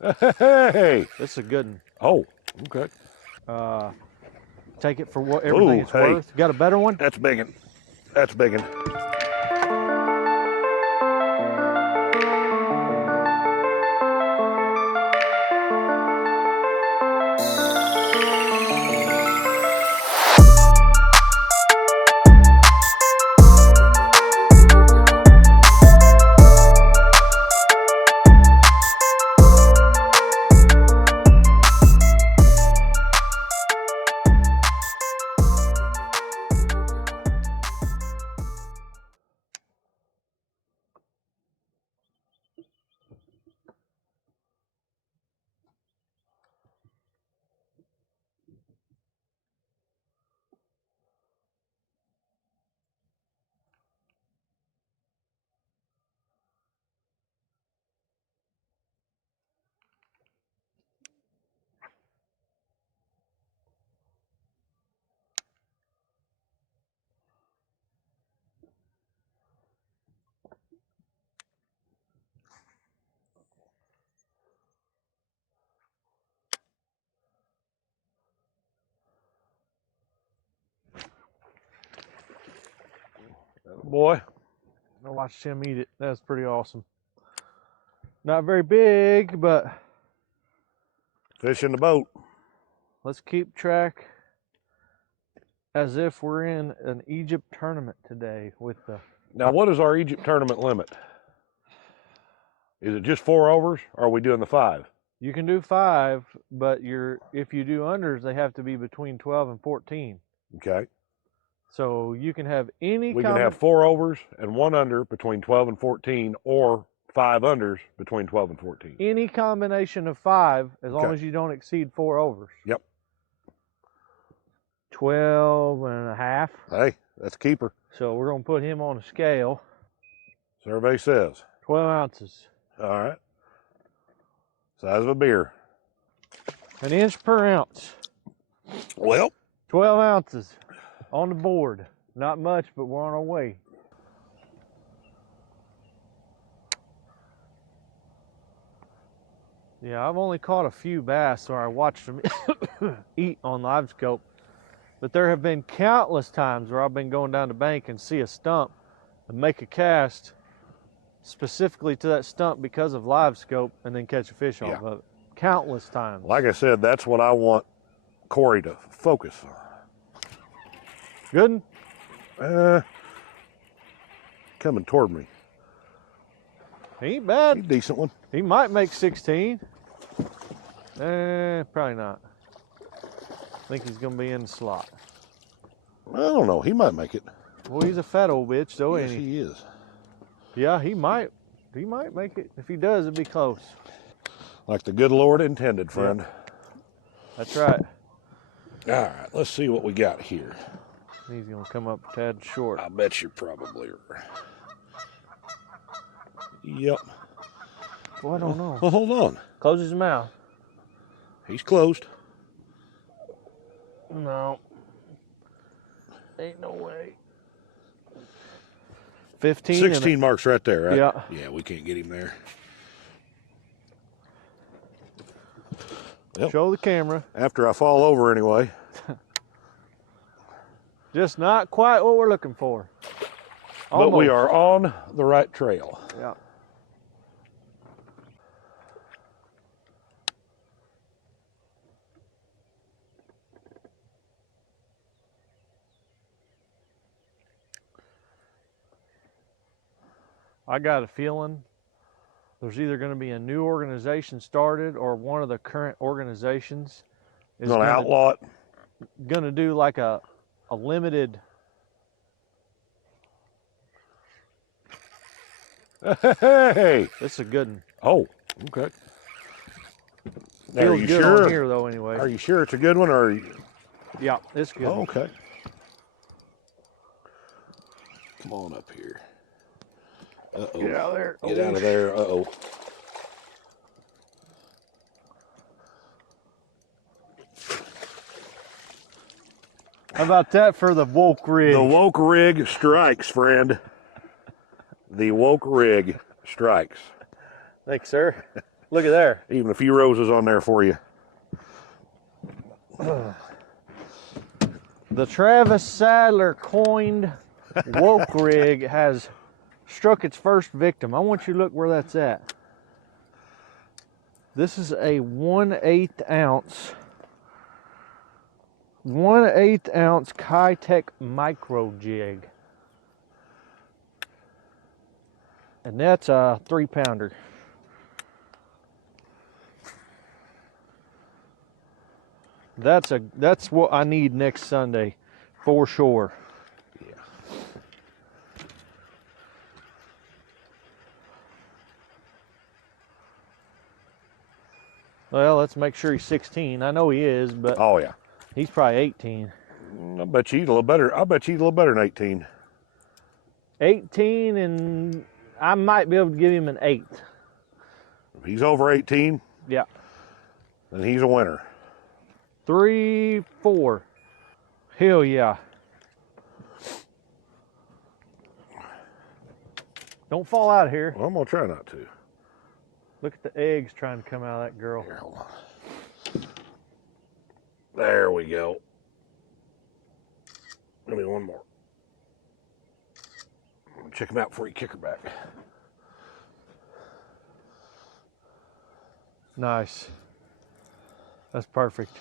Hey! This is a good one. Oh, okay. Take it for what everything it's worth. Got a better one? That's biggin'. That's biggin'. Boy. I watched him eat it. That's pretty awesome. Not very big, but Fish in the boat. let's keep track as if we're in an Egypt tournament today with the... Now, what is our Egypt tournament limit? Is it just 4 overs, or are we doing the 5? You can do 5, but if you do unders, they have to be between 12 and 14. Okay. So you can have any... We can have 4 overs and 1 under between 12 and 14, or 5 unders between 12 and 14. Any combination of 5, as long as you don't exceed 4 overs. Yep. 12 and a half. Hey, that's a keeper. So we're going to put him on a scale. Survey says. 12 ounces. All right. Size of a beer. 1 inch per ounce. Well. 12 ounces on the board. Not much, but we're on our way. Yeah, I've only caught a few bass, or I watched them eat on live scope. But there have been countless times where I've been going down the bank and see a stump and make a cast specifically to that stump because of live scope and then catch a fish off of it. Countless times. Like I said, that's what I want Corey to focus on. Good? Coming toward me. He ain't bad. He's a decent one. He might make 16. Probably not. I think he's going to be in the slot. I don't know. He might make it. Well, he's a fat old bitch, though, Yes, ain't he? he is. Yeah, he might. He might make it. If he does, it'd be close. Like the good Lord intended, friend. Yeah. That's right. All right, let's see what we got here. He's going to come up a tad short. I bet you probably are. Yep. Well, I don't know. Well, hold on. Close his mouth. He's closed. No. Ain't no way. 15. 16 marks right there, right? Yeah. Yeah, we can't get him there. Yep. Show the camera. After I fall over anyway. Just not quite what we're looking for. Almost. But we are on the right trail. Yeah. I got a feeling there's either going to be a new organization started or one of the current organizations is going to outlaw it. Going to do like a limited. Hey, this is a good one. Oh, okay. Now, Feels are you good sure? On here though, anyway. Are you sure it's a good one, or? Are you... Yeah, it's good. Oh, okay. Come on up here. Uh-oh. Get out of there. Get out of there. Uh-oh. How about that for the woke rig? The woke rig strikes, friend. The woke rig strikes. Thanks, sir. Look at there. Even a few roses on there for you. The Travis Sadler coined woke rig has struck its first victim. I want you to look where that's at. This is a 1/8 ounce Kitech micro jig. And that's a 3-pounder. That's what I need next Sunday, for sure. Yeah. Well, let's make sure he's 16. I know he is, but Oh yeah. he's probably 18. I bet you he's a little better. I bet you he's a little better than 18. 18, and I might be able to give him an 8. If he's over 18, Yeah. then he's a winner. 3, 4. Hell yeah. Don't fall out of here. Well, I'm gonna try not to. Look at the eggs trying to come out of that girl. Here, hold on. There we go. Give me one more. Check him out before you kick her back. Nice. That's perfect.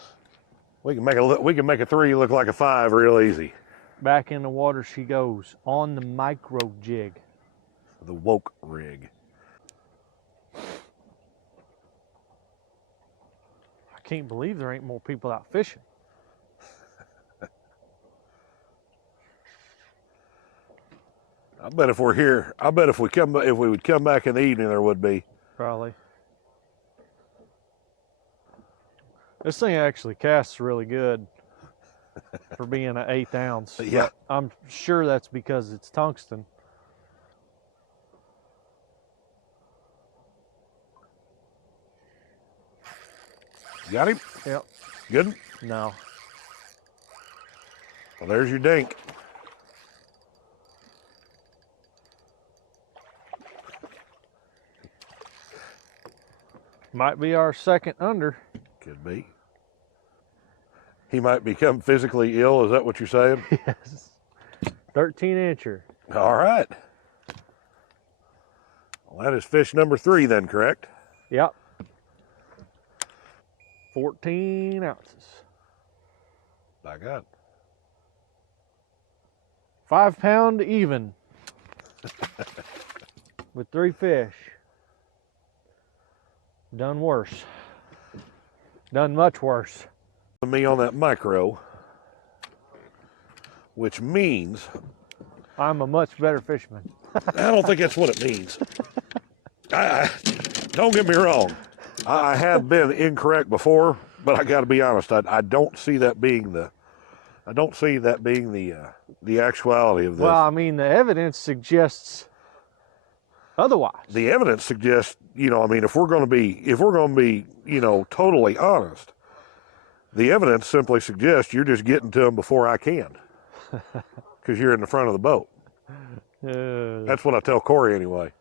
We can make a 3 look like a 5 real easy. Back in the water she goes on the micro jig. The woke rig. I can't believe there ain't more people out fishing. I bet if we're here, I bet if we would come back in the evening, there would be. Probably. This thing actually casts really good for being an 1/8 ounce. Yeah. I'm sure that's because it's tungsten. Got him? Yep. Good? No. Well, there's your dink. Might be our second under. Could be. He might become physically ill. Is that what you're saying? Yes. 13-incher. All right. Well, that is fish number 3 then, correct? Yep. 14 ounces. By God. 5 pound even. With 3 fish. Done worse. Done much worse. Me on that micro, which means I'm a much better fisherman. I don't think that's what it means. I don't get me wrong. I have been incorrect before, but I got to be honest. I don't see that being the actuality of this. Well, I mean, the evidence suggests otherwise. The evidence suggests, if we're going to be, totally honest, the evidence simply suggests you're just getting to them before I can, because you're in the front of the boat. That's what I tell Corey anyway.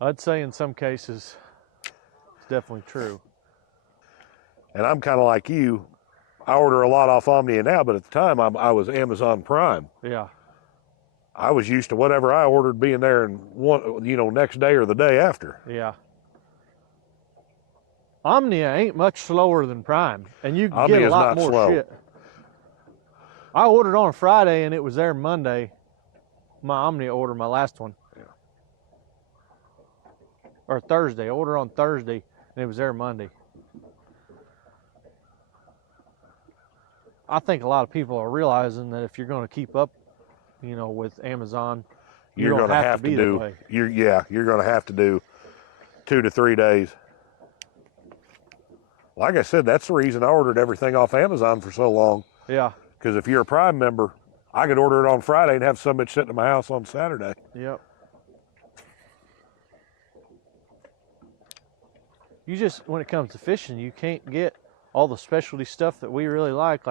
I'd say in some cases, it's definitely true. And I'm kind of like you. I order a lot off Omnia now, but at the time I was Amazon Prime. Yeah. I was used to whatever I ordered being there in next day or the day after. Yeah. Omnia ain't much slower than Prime, and you can get a lot more slow. shit. I ordered on a Friday, and it was there Monday. My Omnia order, my last one. Yeah. Or Thursday. I ordered on Thursday, and it was there Monday. I think a lot of people are realizing that if you're going to keep up, with Amazon, You're going to have to do. You're going to have to do 2 to 3 days. Like I said, that's the reason I ordered everything off Amazon for so long. Yeah. Because if you're a Prime member, I could order it on Friday and have some bitch sitting at my house on Saturday. Yep. You just, when it comes to fishing, you can't get all the specialty stuff that we really like.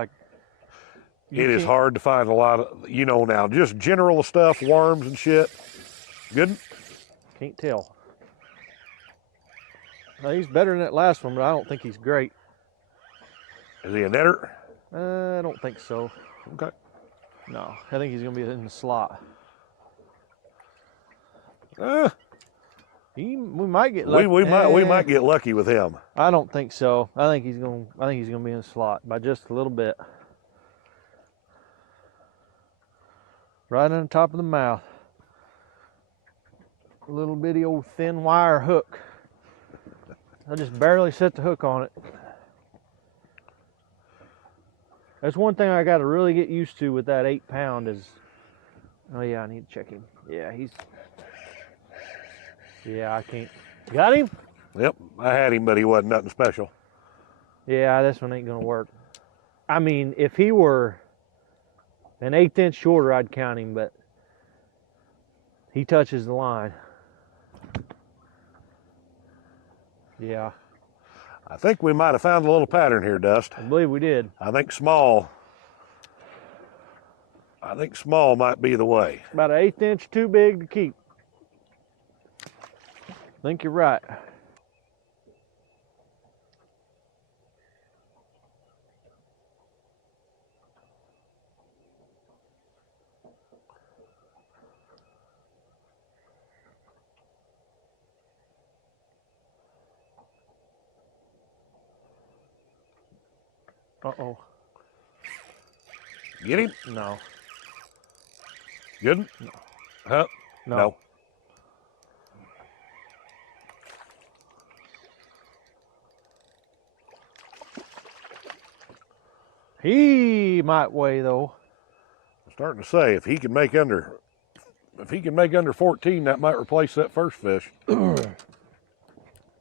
It is hard to find a lot of, now, just general stuff, worms and shit. Good? Can't tell. He's better than that last one, but I don't think he's great. Is he a netter? I don't think so. Okay. No, I think he's going to be in the slot. We might get lucky. We might get lucky with him. I don't think so. I think he's going to be in the slot by just a little bit. Right on the top of the mouth. A little bitty old thin wire hook. I just barely set the hook on it. That's one thing I got to really get used to with that 8 pound is, oh yeah, I need to check him. Yeah, I can't. Got him? Yep, I had him, but he wasn't nothing special. Yeah, this one ain't gonna work. I mean, if he were an 1/8 inch shorter, I'd count him, but he touches the line. Yeah. I think we might have found a little pattern here, Dust. I believe we did. I think small might be the way. About an 1/8 inch too big to keep. I think you're right. Uh-oh. Get him? No. Good? No. Huh? No. He might weigh though. I'm starting to say if he can make under 14, that might replace that first fish.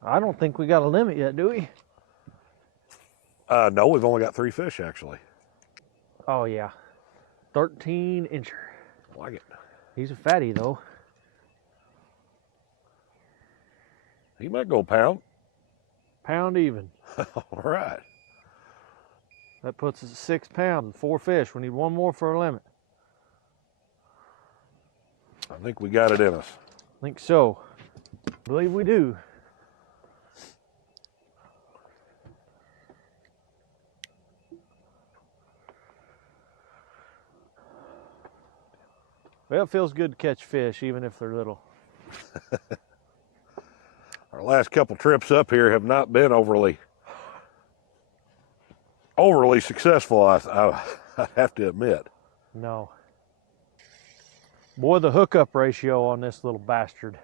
I don't think we got a limit yet, do we? No, we've only got 3 fish actually. Oh yeah. 13 incher. Like it. He's a fatty though. He might go pound. Pound even. All right. That puts us at 6 pounds and 4 fish. We need one more for a limit. I think we got it in us. I think so. I believe we do. Well, it feels good to catch fish, even if they're little. Our last couple trips up here have not been overly successful, I have to admit. No. Boy, the hookup ratio on this little bastard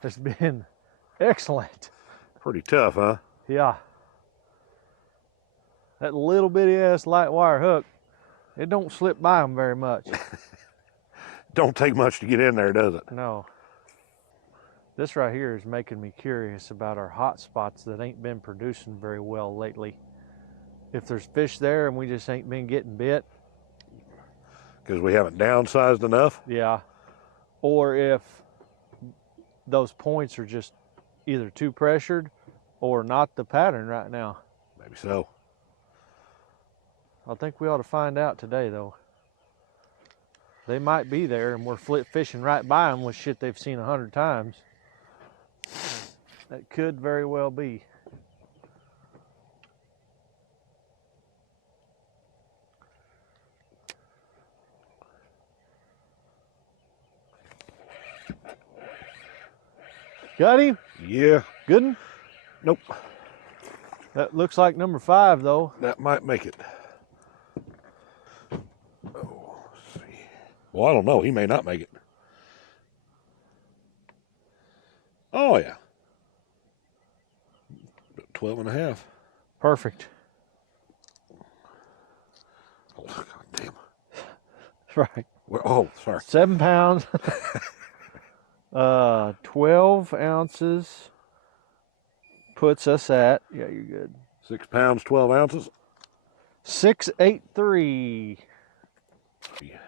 has been excellent. Pretty tough, huh? Yeah. That little bitty ass light wire hook, it don't slip by them very much. Don't take much to get in there, does it? No. This right here is making me curious about our hot spots that ain't been producing very well lately. If there's fish there and we just ain't been getting bit. Because we haven't downsized enough? Yeah. Or if those points are just either too pressured or not the pattern right now. Maybe so. I think we ought to find out today though. They might be there and we're fishing right by them with shit they've seen 100 times. That could very well be. Got him? Yeah. Good one? Nope. That looks like number 5 though. That might make it. Oh, let's see. Well, I don't know. He may not make it. Oh, yeah. 12 and a half. Perfect. Oh, God damn. Right. Oh, sorry. 7 pounds. 12 ounces puts us at, yeah, you're good. 6 pounds, 12 ounces. 683. Yeah.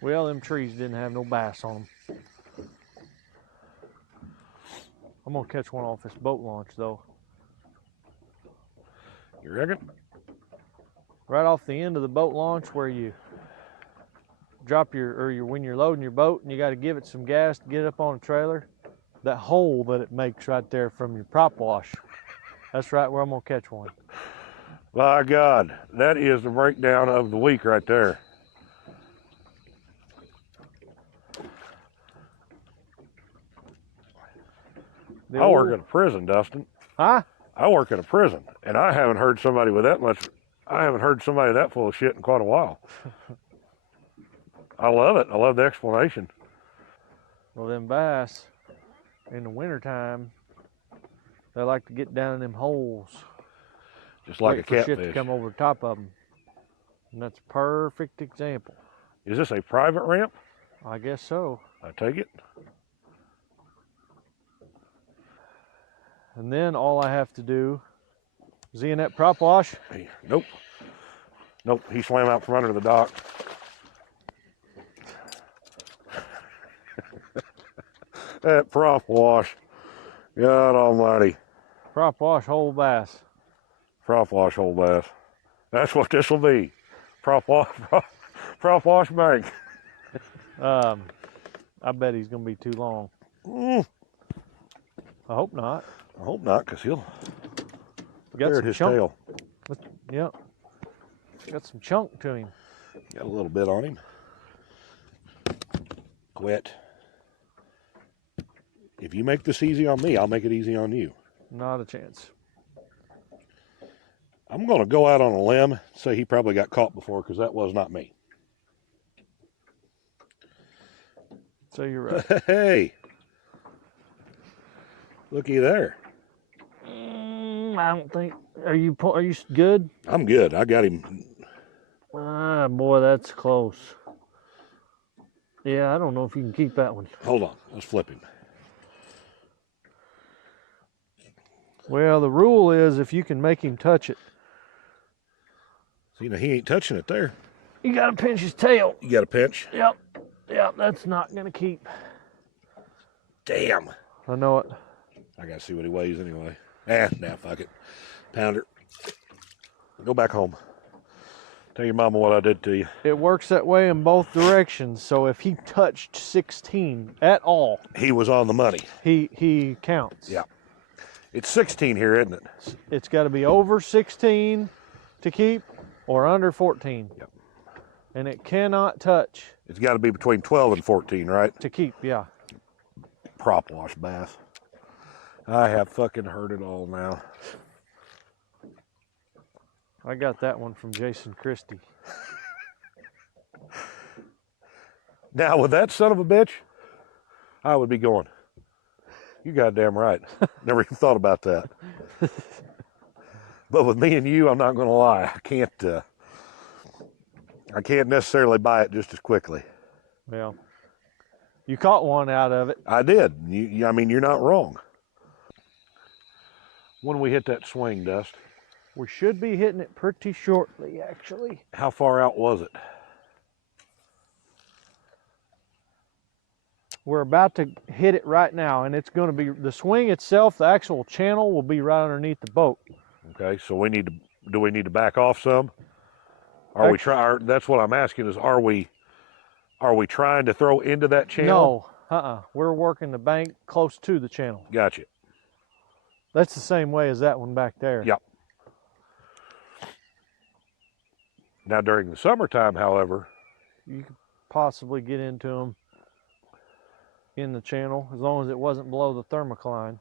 Well, them trees didn't have no bass on them. I'm gonna catch one off this boat launch though. You reckon? Right off the end of the boat launch where you when you're loading your boat and you got to give it some gas to get it up on a trailer, that hole that it makes right there from your prop wash, that's right where I'm gonna catch one. My God, that is the breakdown of the week right there. I work at a prison, Dustin. Huh? I work at a prison, and I haven't heard somebody with that much. I haven't heard somebody that full of shit in quite a while. I love it. I love the explanation. Well, them bass in the wintertime, they like to get down in them holes. Just like wait a for catfish. Shit to come over the top of them. And that's a perfect example. Is this a private ramp? I guess so. I take it. And then all I have to do is in that prop wash. Hey, nope. Nope, he swam out from under the dock. That prop wash. God almighty. Prop wash whole bass. Prop wash whole bass. That's what this will be. Prop wash bank. I bet he's gonna be too long. I hope not. I hope not, because he'll Got tear some his chunk. tail. Yep. Got some chunk to him. Got a little bit on him. Quit. If you make this easy on me, I'll make it easy on you. Not a chance. I'm going to go out on a limb and say he probably got caught before, because that was not me. So you're right. Hey. Looky there. I don't think. Are you good? I'm good. I got him. Ah, boy, that's close. Yeah, I don't know if you can keep that one. Hold on. Let's flip him. Well, the rule is if you can make him touch it. See, now he ain't touching it there. You got to pinch his tail. You got a pinch? Yep. Yep, that's not going to keep. Damn. I know it. I got to see what he weighs anyway. Nah, fuck it. Pounder. Go back home. Tell your mama what I did to you. It works that way in both directions. So if he touched 16 at all, He was on the money. he counts. Yeah. It's 16 here, isn't it? It's got to be over 16 to keep or under 14. Yep. And it cannot touch It's got to be between 12 and 14, right? to keep, yeah. Prop wash bass. I have fucking heard it all now. I got that one from Jason Christie. Now, with that son of a bitch, I would be going, you goddamn right. Never even thought about that. But with me and you, I'm not going to lie. I can't necessarily buy it just as quickly. Well, you caught one out of it. I did. I mean, you're not wrong. When we hit that swing, Dust, We should be hitting it pretty shortly, actually. how far out was it? We're about to hit it right now, and it's going to be the swing itself. The actual channel will be right underneath the boat. Okay, so do we need to back off some? That's what I'm asking is, are we trying to throw into that channel? No, we're working the bank close to the channel. Gotcha. That's the same way as that one back there. Yep. Now, during the summertime, however, You could possibly get into them in the channel as long as it wasn't below the thermocline,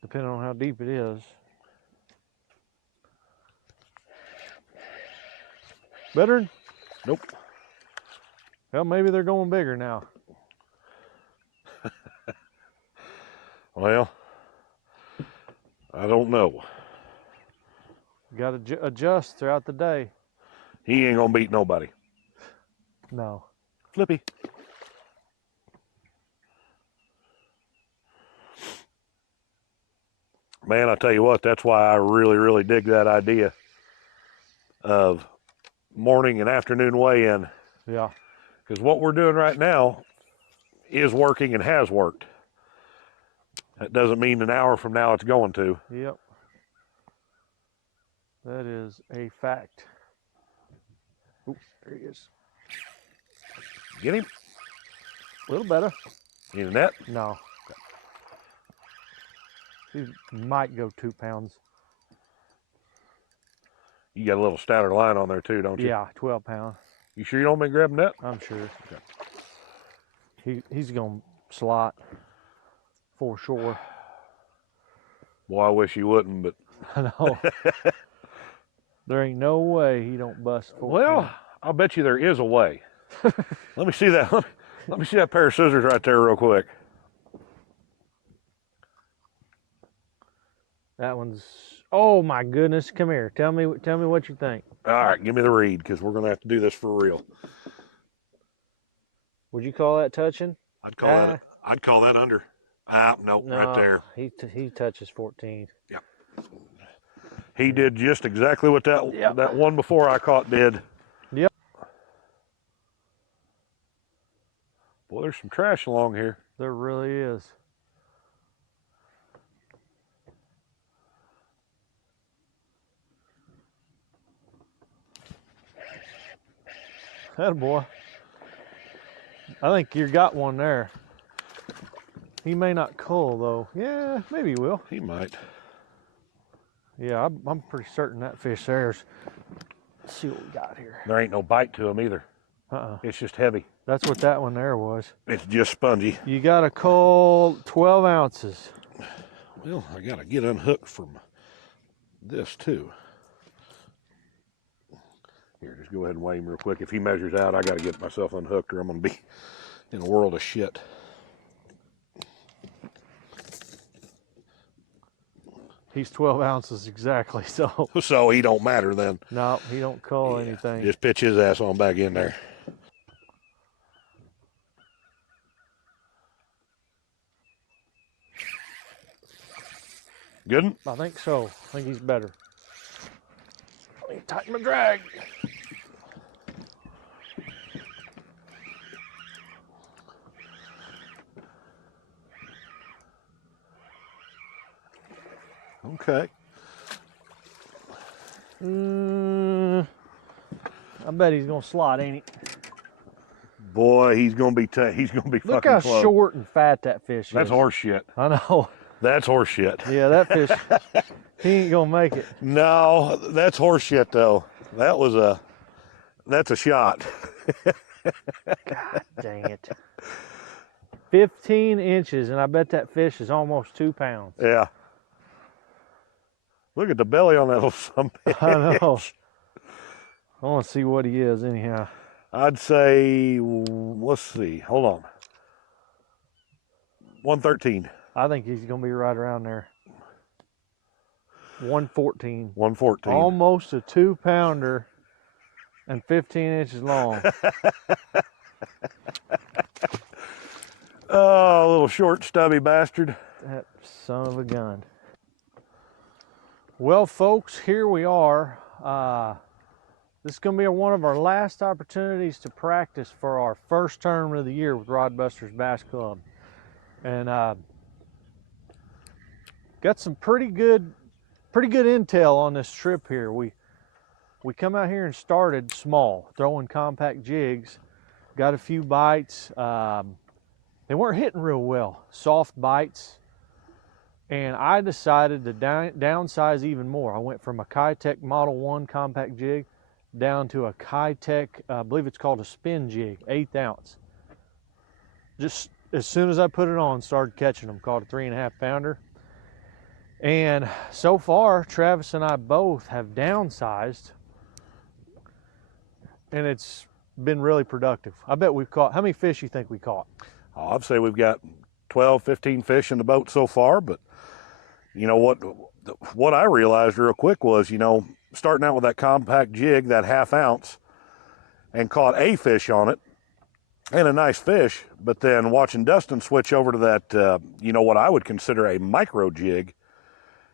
depending on how deep it is. Better? nope. Well, maybe they're going bigger now. Well, I don't know. You got to adjust throughout the day. He ain't gonna beat nobody. No. Flippy. Man, I tell you what, that's why I really, really dig that idea of morning and afternoon weigh-in. Yeah. Because what we're doing right now is working and has worked. That doesn't mean an hour from now it's going to. Yep. That is a fact. Ooh, there he is. Get him? A little better. Need a net? No. He might go 2 pounds. You got a little stouter line on there too, don't you? Yeah, 12 pound. You sure you don't been grabbing that? I'm sure. Okay. He's gonna slot for sure. Boy, I wish you wouldn't, but I know. There ain't no way he don't bust 14. well, I'll bet you there is a way. Let me see that. Let me see that pair of scissors right there real quick. That one's, oh my goodness, come here. Tell me what you think. All right, give me the read, because we're going to have to do this for real. Would you call that touching? I'd call that under. Nope, No, right there. He touches 14. Yep. He did just exactly what that one before I caught did. Yep. Boy, there's some trash along here. There really is. Attaboy. I think you got one there. He may not cull though. Yeah, maybe he will. He might. Yeah, I'm pretty certain that fish there's. Let's see what we got here. There ain't no bite to him either. It's just heavy. That's what that one there was. It's just spongy. You got a cull 12 ounces. Well, I got to get unhooked from this too. Here, just go ahead and weigh him real quick. If he measures out, I got to get myself unhooked or I'm going to be in a world of shit. He's 12 ounces exactly, so. So he don't matter then. No, he don't cull anything. Just pitch his ass on back in there. Good one? I think so. I think he's better. Let me tighten my drag. Okay. I bet he's gonna slot, ain't he? Boy, he's gonna be fucking Look how close. short and fat that fish is. That's horse shit. I know. That's horse shit. Yeah, that fish, he ain't gonna make it. No, that's horse shit though. That's a shot. God dang it. 15 inches, and I bet that fish is almost 2 pounds. Yeah. Look at the belly on that little son of a bitch. I know. I want to see what he is anyhow. I'd say, let's see, hold on. 113. I think he's gonna be right around there. 114. 114. Almost a 2 pounder and 15 inches long. Oh, a little short, stubby bastard. That son of a gun. Well, folks, here we are. This is going to be one of our last opportunities to practice for our first tournament of the year with Rodbusters Bass Club. And got some pretty good intel on this trip here. We come out here and started small, throwing compact jigs. Got a few bites. They weren't hitting real well, soft bites. And I decided to downsize even more. I went from a Kitech Model 1 compact jig down to a Kitech, I believe it's called a spin jig, 1/8 ounce. Just as soon as I put it on, started catching them, called a 3.5 pounder. And so far, Travis and I both have downsized, and it's been really productive. I bet we've caught, how many fish you think we caught? Oh, I'd say we've got 12, 15 fish in the boat so far, but you know what I realized real quick was, starting out with that compact jig, that 1/2 ounce, and caught a fish on it, and a nice fish, but then watching Dustin switch over to that, what I would consider a micro jig,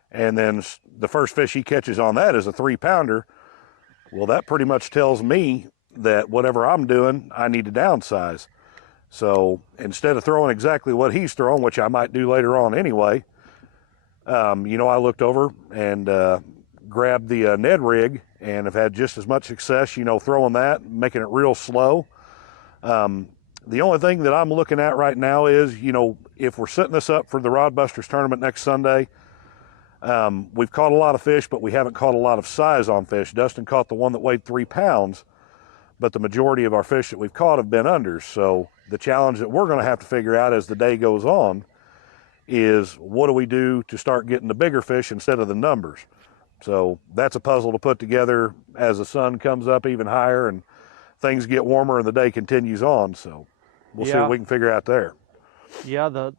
and then the first fish he catches on that is a 3 pounder. Well, that pretty much tells me that whatever I'm doing, I need to downsize. So instead of throwing exactly what he's throwing, which I might do later on anyway, I looked over and grabbed the Ned rig and have had just as much success, throwing that, making it real slow. The only thing that I'm looking at right now is, you know, if we're setting this up for the Rod Busters tournament next Sunday, we've caught a lot of fish, but we haven't caught a lot of size on fish. Dustin caught the one that weighed 3 pounds, but the majority of our fish that we've caught have been unders. So the challenge that we're going to have to figure out as the day goes on is, what do we do to start getting the bigger fish instead of the numbers? So that's a puzzle to put together as the sun comes up even higher and things get warmer and the day continues on. So we'll see what we can figure out there. Yeah, the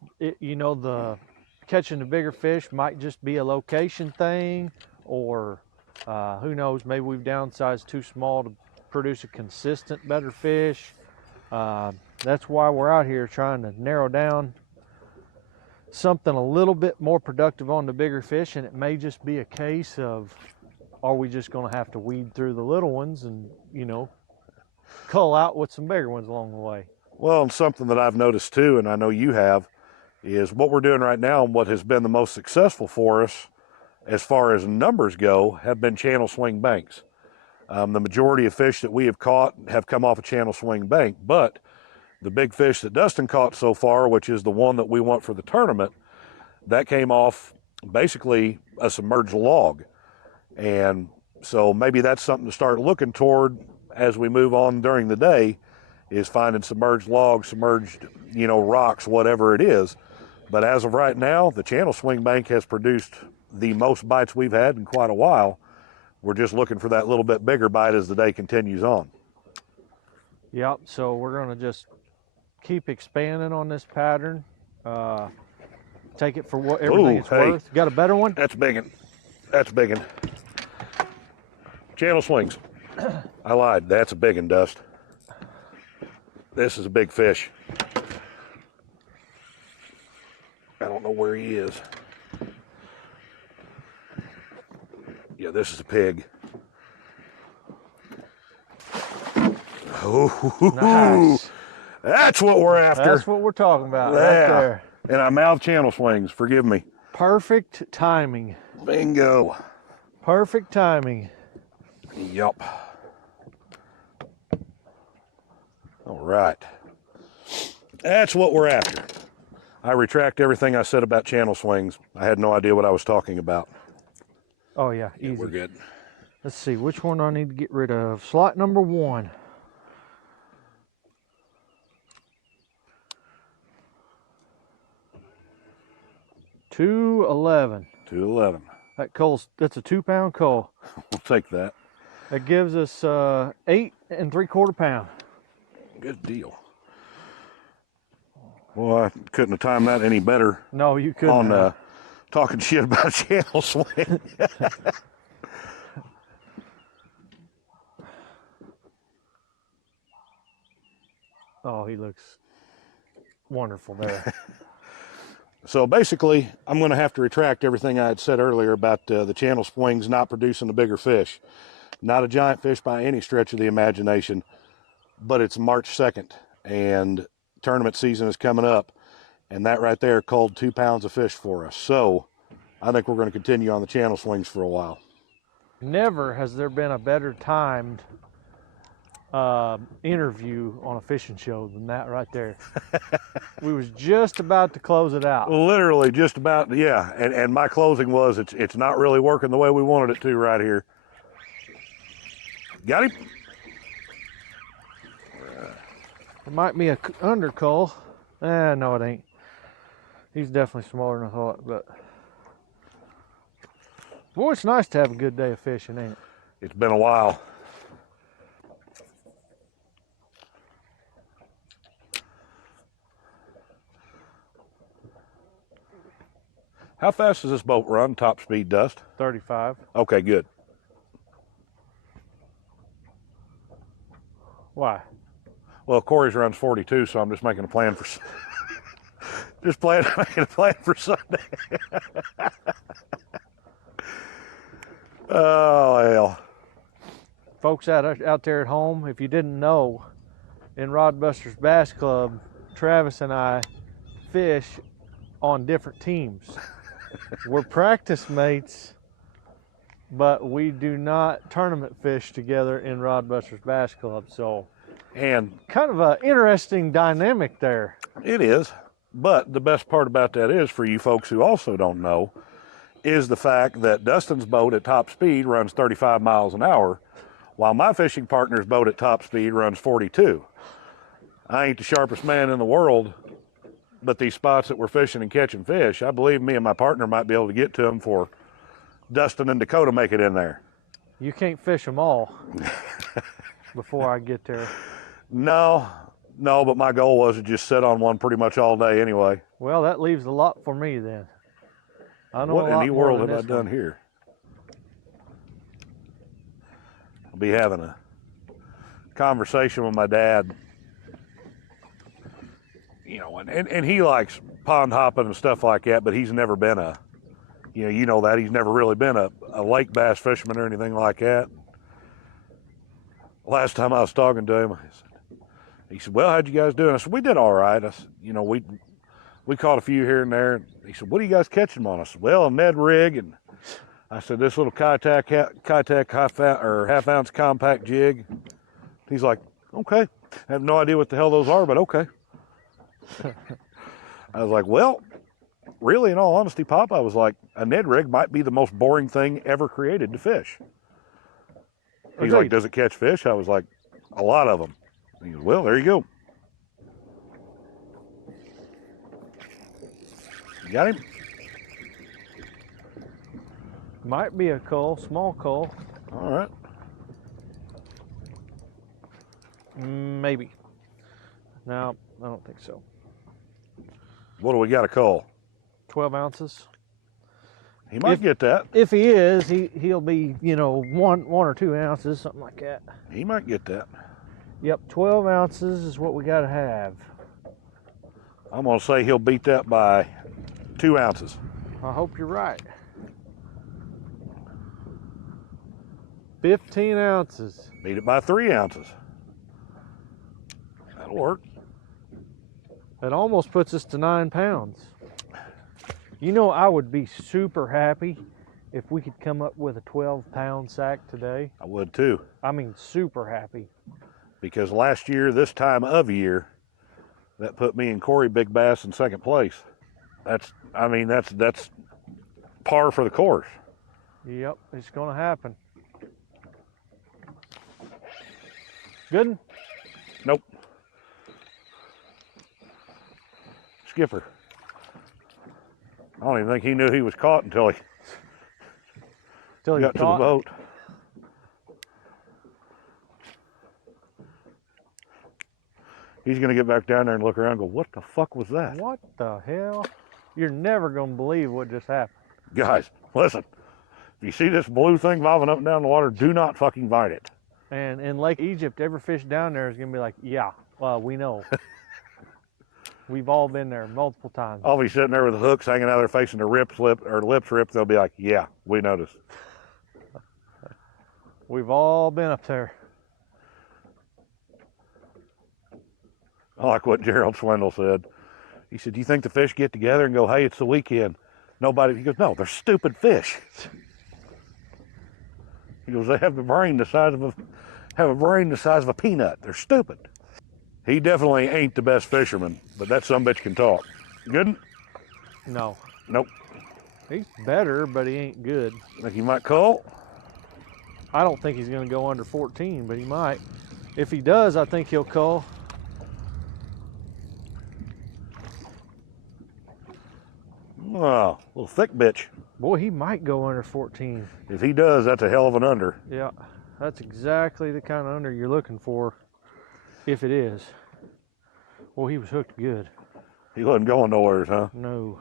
catching the bigger fish might just be a location thing, or who knows, maybe we've downsized too small to produce a consistent better fish. That's why we're out here trying to narrow down something a little bit more productive on the bigger fish, and it may just be a case of, are we just going to have to weed through the little ones and, you know, cull out with some bigger ones along the way? Well, and something that I've noticed too, and I know you have, is what we're doing right now and what has been the most successful for us as far as numbers go have been channel swing banks. The majority of fish that we have caught have come off a channel swing bank, but the big fish that Dustin caught so far, which is the one that we want for the tournament, that came off basically a submerged log. And so maybe that's something to start looking toward as we move on during the day, is finding submerged logs, submerged, you know, rocks, whatever it is. But as of right now, the channel swing bank has produced the most bites we've had in quite a while. We're just looking for that little bit bigger bite as the day continues on. Yep, so we're going to just keep expanding on this pattern. Take it for what everything it's worth. Got a better one? That's biggin'. That's biggin'. Channel swings. I lied. That's a biggin', Dust. This is a big fish. I don't know where he is. Yeah, this is a pig. Oh, nice. That's what we're after. That's what we're talking about, right there. And I mouth channel swings, forgive me. Perfect timing. Bingo. Perfect timing. Yup. All right. That's what we're after. I retract everything I said about channel swings. I had no idea what I was talking about. Oh, yeah, easy. Yeah, we're good. Let's see, which one do I need to get rid of? Slot number 1. $2.11. $2.11. That's a 2-pound cull. We'll take that. That gives us 8 3/4 pound. Good deal. Well, I couldn't have timed that any better. No, you couldn't. On talking shit about channel swing. Oh, he looks wonderful there. So basically, I'm going to have to retract everything I had said earlier about the channel swings not producing a bigger fish. Not a giant fish by any stretch of the imagination, but it's March 2nd, and tournament season is coming up, and that right there culled 2 pounds of fish for us. So I think we're going to continue on the channel swings for a while. Never has there been a better timed interview on a fishing show than that right there. We was just about to close it out. Literally just about, yeah. And my closing was, it's not really working the way we wanted it to right here. Got him? It might be a undercull. No, it ain't. He's definitely smaller than I thought, but boy, it's nice to have a good day of fishing, ain't it? It's been a while. How fast does this boat run, top speed, Dust? 35. Okay, good. Why? Well, Corey's runs 42, so I'm just making a plan for making a plan for Sunday. Oh, hell. Folks out there at home, if you didn't know, in Rod Busters Bass Club, Travis and I fish on different teams. We're practice mates, but we do not tournament fish together in Rod Busters Bass Club. So And kind of an interesting dynamic there. it is. But the best part about that is, for you folks who also don't know, is the fact that Dustin's boat at top speed runs 35 miles an hour, while my fishing partner's boat at top speed runs 42. I ain't the sharpest man in the world, but these spots that we're fishing and catching fish, I believe me and my partner might be able to get to them for Dustin and Dakota make it in there. You can't fish them all before I get there. No, but my goal was to just sit on one pretty much all day anyway. Well, that leaves a lot for me then. I know What a in lot the more world than have I this done one. here? I'll be having a conversation with my dad. You know, and he likes pond hopping and stuff like that, but he's never been you know that he's never really been a lake bass fisherman or anything like that. Last time I was talking to him, he said, well, how'd you guys do? And I said, we did all right. I said, you know, we caught a few here and there. He said, what are you guys catching them on? I said, well, a Ned rig. And I said, this little Kitech half ounce compact jig. He's like, okay. I have no idea what the hell those are, but okay. I was like, well, really, in all honesty, Pop, I was like, a Ned rig might be the most boring thing ever created to fish. He's like, does it catch fish? I was like, a lot of them. He goes, well, there you go. You got him? Might be a cull, small cull. All right. Maybe. No, I don't think so. What do we got to call? 12 ounces. He might get that. If he is, he'll be, you know, one or 2 ounces, something like that. He might get that. Yep, 12 ounces is what we got to have. I'm going to say he'll beat that by 2 ounces. I hope you're right. 15 ounces. Beat it by 3 ounces. That'll work. That almost puts us to 9 pounds. You know, I would be super happy if we could come up with a 12-pound sack today. I would too. I mean, super happy. Because last year, this time of year, that put me and Corey Big Bass in second place. That's par for the course. Yep, it's going to happen. Good one? Nope. Skipper. I don't even think he knew he was caught until he got to the boat. He's going to get back down there and look around and go, what the fuck was that? What the hell? You're never going to believe what just happened. Guys, listen. If you see this blue thing bobbing up and down the water, do not fucking bite it. And in Lake Egypt, every fish down there is going to be like, yeah, well, we know. We've all been there multiple times. I'll be sitting there with the hooks hanging out there facing their lips ripped. They'll be like, yeah, we noticed. We've all been up there. I like what Gerald Swindle said. He said, do you think the fish get together and go, hey, it's the weekend? Nobody, he goes, no, they're stupid fish. He goes, they have a brain the size of a peanut. They're stupid. He definitely ain't the best fisherman, but that sumbitch can talk. Good? No. Nope. He's better, but he ain't good. Think he might call? I don't think he's going to go under 14, but he might. If he does, I think he'll cull. Oh, a little thick bitch. Boy, he might go under 14. If he does, that's a hell of an under. Yeah, that's exactly the kind of under you're looking for, if it is. Well, he was hooked good. He wasn't going nowhere, huh? No.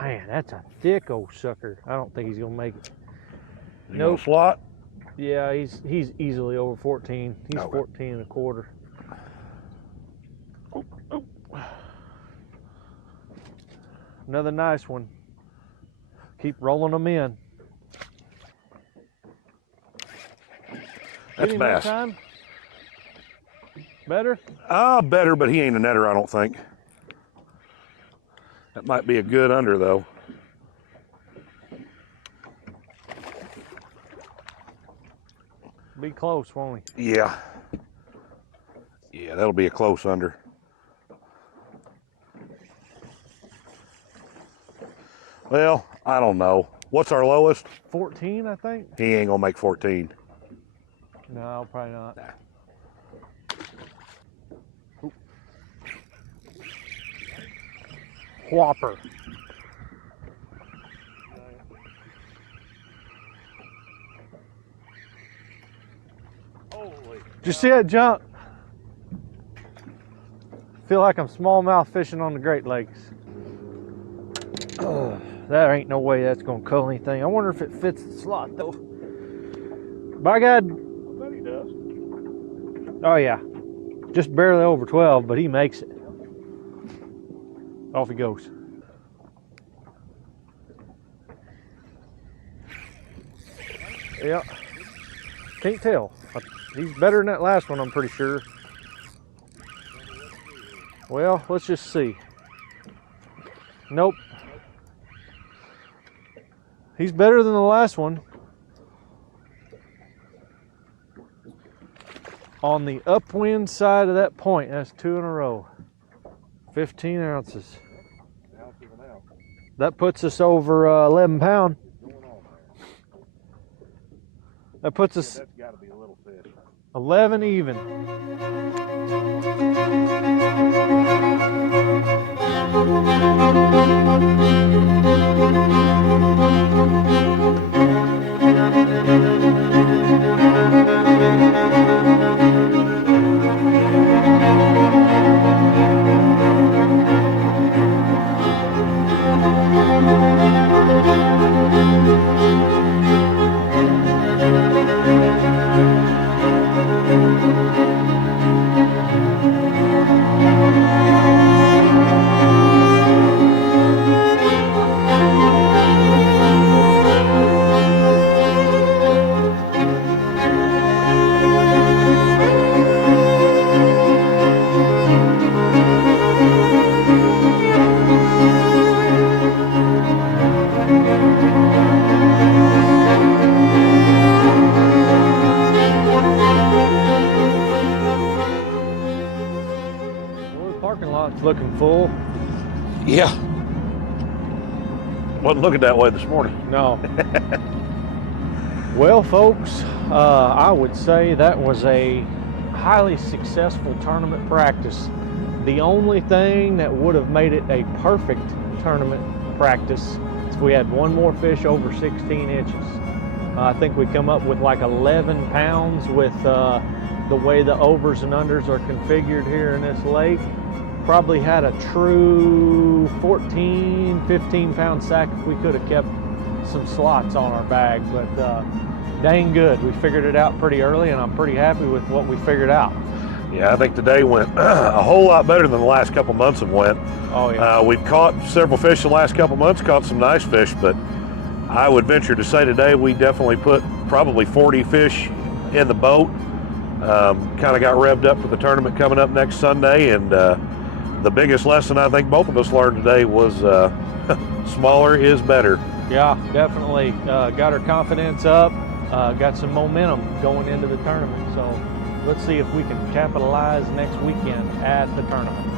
Man, that's a thick old sucker. I don't think he's gonna make it. No slot? Yeah, he's easily over 14. He's Okay. 14 and a quarter. Another nice one. Keep rolling them in. That's Get him bass. that time? Better? Better, but he ain't a netter, I don't think. That might be a good under, though. Be close, won't he? Yeah. Yeah, that'll be a close under. Well, I don't know. What's our lowest? 14, I think. He ain't gonna make 14. No, probably not. Oop. Whopper. Did you see that jump? Feel like I'm smallmouth fishing on the Great Lakes. That ain't no way that's gonna cull anything. I wonder if it fits the slot though. By God. I bet he does. Oh yeah. Just barely over 12, but he makes it. Off he goes. Yeah. Can't tell. He's better than that last one, I'm pretty sure. Well, let's just see. Nope. He's better than the last one. On the upwind side of that point, that's 2 in a row. 15 ounces. That puts us over 11 pound. That puts us 11 even. Looking full. Yeah. Wasn't looking that way this morning. No. Well, folks, I would say that was a highly successful tournament practice. The only thing that would have made it a perfect tournament practice is if we had one more fish over 16 inches. I think we come up with like 11 pounds with the way the overs and unders are configured here in this lake. Probably had a true 14, 15 pound sack if we could have kept some slots on our bag, but dang good. We figured it out pretty early and I'm pretty happy with what we figured out. Yeah, I think today went a whole lot better than the last couple months have went. Oh yeah. We've caught several fish the last couple months, caught some nice fish, but I would venture to say today we definitely put probably 40 fish in the boat. Kind of got revved up for the tournament coming up next Sunday, and the biggest lesson I think both of us learned today was smaller is better. Yeah, definitely got our confidence up, got some momentum going into the tournament. So let's see if we can capitalize next weekend at the tournament.